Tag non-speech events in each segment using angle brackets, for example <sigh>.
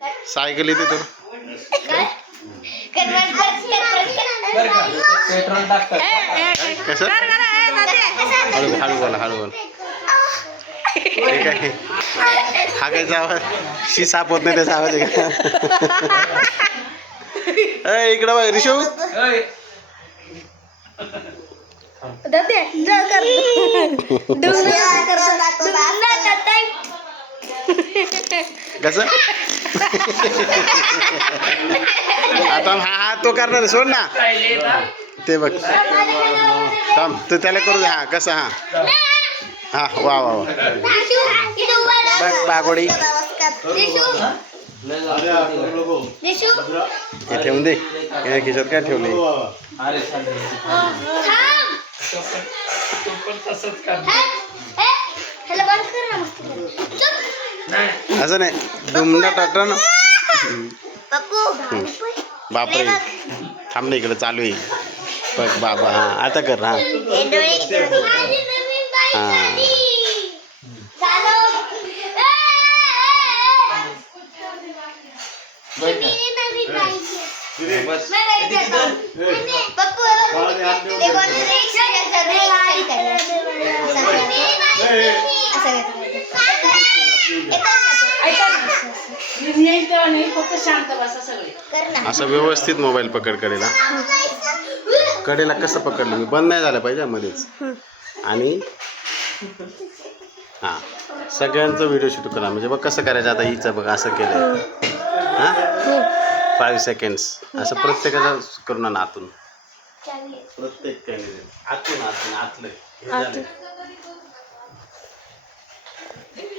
Cycle येते तर petrol टाकतात. कसं? हळू हळू बोला हळू बोला. ठीक आहे. हा आवाज शी साप होत नाही त्याचा आवाज आहे का? ए, इकडं बघ रिशू. ओय, <laughs> कसं? आता हा हा तो करणार सोड ना. ते बघ. थांब तू त्याला करू दे. हा कसं हा? हा वा वा वा. बघ बागोडी. हे ठेवून दे. या खिशात काय ठेवले तसंच असं नाही. दुमना टाटा ना. बापरे. थांब ना इकडे चालू आहे. बघ बाबा हा आता कर हा. हा. असं व्यवस्थित मोबाईल पकड कडेला. कडेला कसं पकडलं? मी बंद नाही झालं पाहिजे मध्येच. आणि हां सगळ्यांचं व्हिडिओ शूट करा. म्हणजे बघ कसं करायचं आता हिचं बघ असं केलं हां? फाईव्ह सेकंड्स असं प्रत्येकाचं करून आतून प्रत्येक आतून आतून आतलं.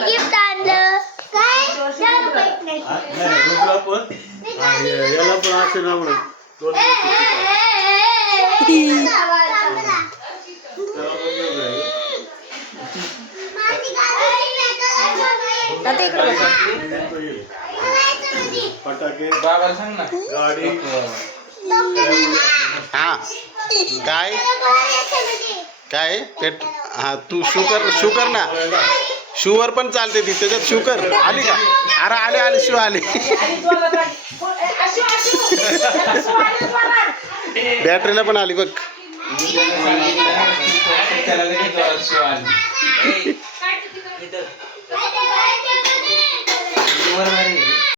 गिफ्ट आणलं काय नाही याला पण असं ना म्हणून दोन फटाके. बाबाला सांग ना. गाडी. हा. काय? काय? पेट हा तू शू कर शू कर ना. शूवर पण चालते ती. त्याच्यात शू कर आली का? अरे आले आले शू आली. बॅटरीला पण आली बघ. त्याला